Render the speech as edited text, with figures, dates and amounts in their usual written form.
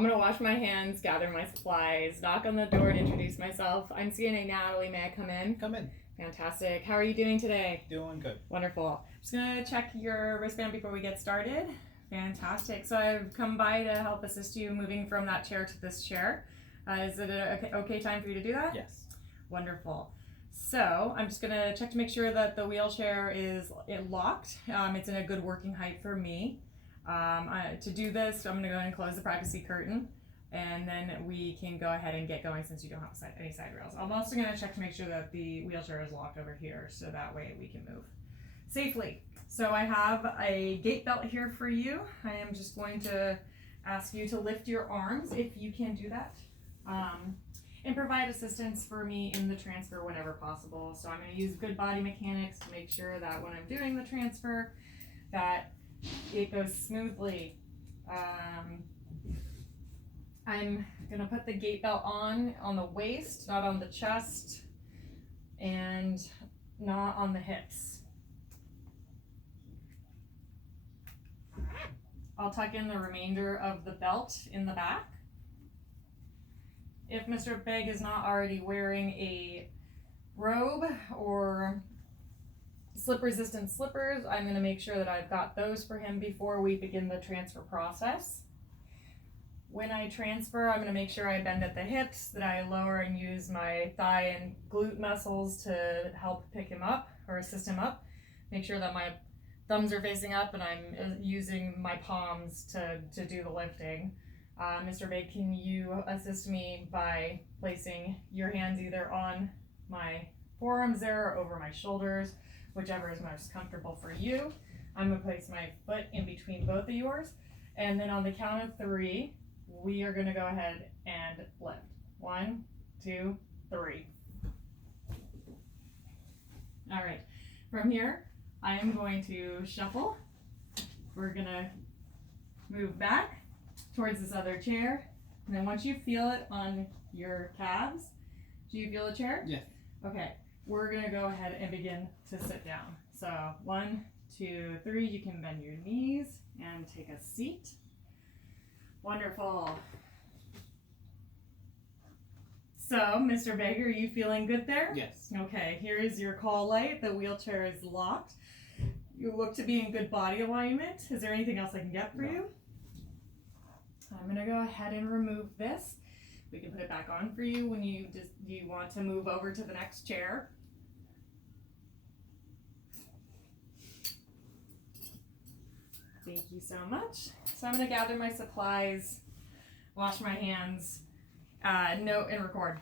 I'm going to wash my hands, gather my supplies, knock on the door, and introduce myself. I'm CNA Natalie. May I come in? Come in. Fantastic. How are you doing today? Doing good. Wonderful. Just going to check your wristband before we get started. Fantastic. So I've come by to help assist you moving from that chair to this chair. Is it an okay time for you to do that? Yes. Wonderful. So I'm just going to check to make sure that the wheelchair is locked. It's in a good working height for me. To do this, I'm going to go ahead and close the privacy curtain, and then we can go ahead and get going since you don't have any side rails. I'm also going to check to make sure that the wheelchair is locked over here, so that way we can move safely. So I have a gait belt here for you. I am just going to ask you to lift your arms if you can do that, and provide assistance for me in the transfer whenever possible. So I'm going to use good body mechanics to make sure that when I'm doing the transfer that it goes smoothly. I'm gonna put the gait belt on the waist, not on the chest, and not on the hips. I'll tuck in the remainder of the belt in the back. If Mr. Big is not already wearing a robe or slip-resistant slippers, I'm going to make sure that I've got those for him before we begin the transfer process. When I transfer, I'm going to make sure I bend at the hips, that I lower and use my thigh and glute muscles to help pick him up or assist him up. Make sure that my thumbs are facing up and I'm using my palms to do the lifting. Mr. Big, can you assist me by placing your hands either on my forearms there or over my shoulders? Whichever is most comfortable for you. I'm going to place my foot in between both of yours. And then on the count of 3, we are going to go ahead and lift. 1, 2, 3. All right. From here, I am going to shuffle. We're going to move back towards this other chair. And then once you feel it on your calves, do you feel the chair? Yes. Okay. We're going to go ahead and begin to sit down. So 1, 2, 3, you can bend your knees and take a seat. Wonderful. So, Mr. Big, are you feeling good there? Yes. Okay, here is your call light. The wheelchair is locked. You look to be in good body alignment. Is there anything else I can get for you? I'm going to go ahead and remove this. We can put it back on for you when you want to move over to the next chair. Thank you so much. So I'm going to gather my supplies, wash my hands, note and record.